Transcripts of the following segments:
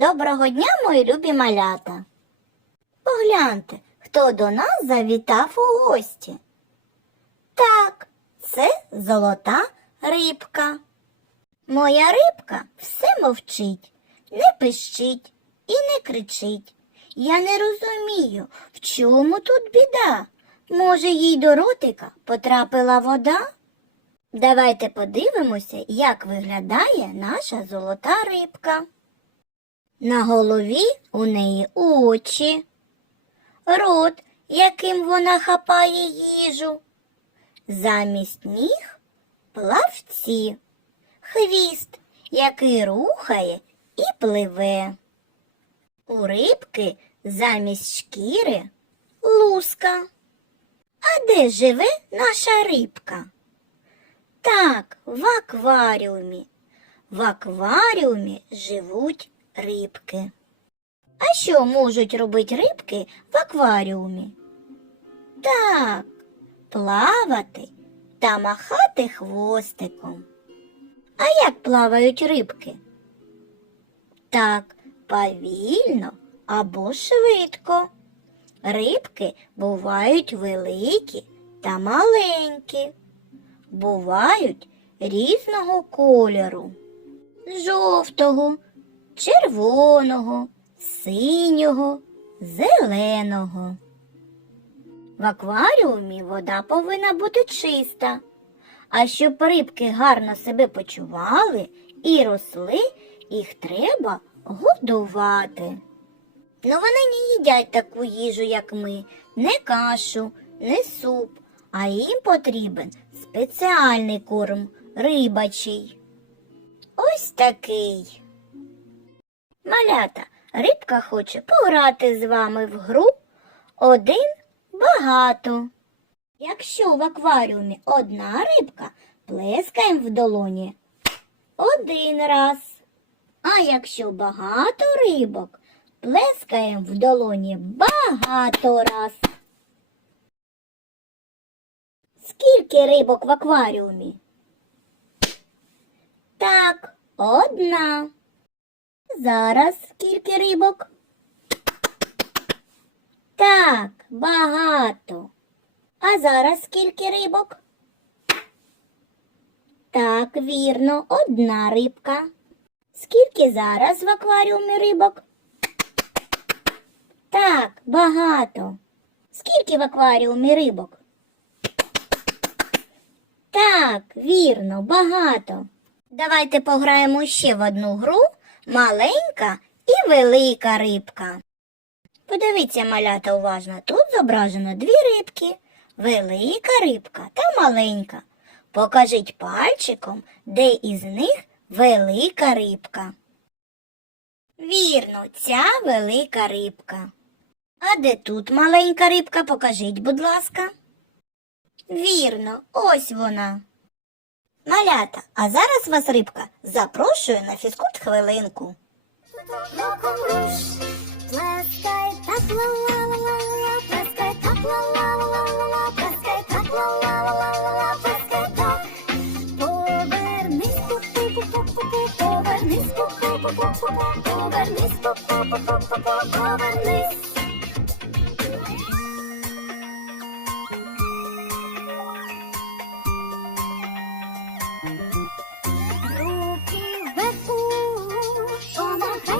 Доброго дня, мої любі малята. Погляньте, хто до нас завітав у гості. Так, це золота рибка. Моя рибка все мовчить, не пищить і не кричить. Я не розумію, в чому тут біда. Може, їй до ротика потрапила вода? Давайте подивимося, як виглядає наша золота рибка. На голові у неї очі, рот, яким вона хапає їжу, замість ніг плавці, хвіст, який рухає і пливе. У рибки замість шкіри луска. А де живе наша рибка? Так, в акваріумі. В акваріумі живуть рибки. А що можуть робити рибки в акваріумі? Так, плавати та махати хвостиком. А як плавають рибки? Так, повільно або швидко. Рибки бувають великі та маленькі, бувають різного кольору жовтого, червоного, синього, зеленого. В акваріумі вода повинна бути чиста, а щоб рибки гарно себе почували і росли, їх треба годувати. Ну вони не їдять таку їжу, як ми, не кашу, не суп, а їм потрібен спеціальний корм рибачий. Ось такий. Малята, рибка хоче пограти з вами в гру один багато. Якщо в акваріумі одна рибка, плескаємо в долоні один раз. А якщо багато рибок, плескаємо в долоні багато раз. Скільки рибок в акваріумі? Так, одна. Зараз скільки рибок? Так, багато. А зараз скільки рибок? Так, вірно, одна рибка. Скільки зараз в акваріумі рибок? Так, багато. Скільки в акваріумі рибок? Так, вірно, багато. Давайте пограємо ще в одну гру маленька і велика рибка. Подивіться, малята, уважно. Тут зображено дві рибки, велика рибка та маленька. Покажіть пальчиком, де із них велика рибка. Вірно, ця велика рибка. А де тут маленька рибка, покажіть, будь ласка. Вірно, ось вона. Малята, а зараз вас рибка запрошує на фізкульт хвилинку. Плескай так ла-ла-ла-ла-ла, плескай так ла-ла-ла-ла-ла, плескай так ла-ла-ла-ла-ла, плескай так. Повернись, пу-пу-пу-пу-пу, повернись, пу-пу-пу-пу-пу, повернись, пу-пу-пу-пу-пу, повернись.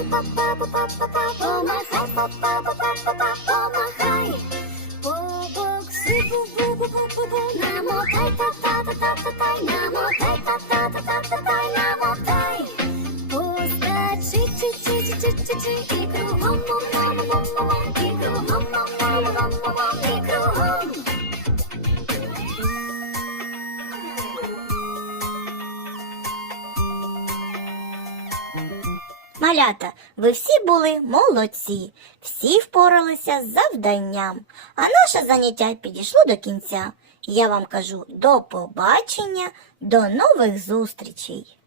помахай, па-па-па-па-па, помахай, па-па-па-па-па, помахай. Побокси, бу-бу-бу-бу-бу, намотай, та-та-та-та-та-тай, намотай, та-та-та-та-та-тай, намотай. Поскачи, чи-чи-чи-чи-чи-чи, і кругом, мом-мом-мом-мом, і кругом, мом-мом-мом-мом, і кругом. Малята, ви всі були молодці, всі впоралися з завданням, а наше заняття підійшло до кінця. Я вам кажу до побачення, до нових зустрічей.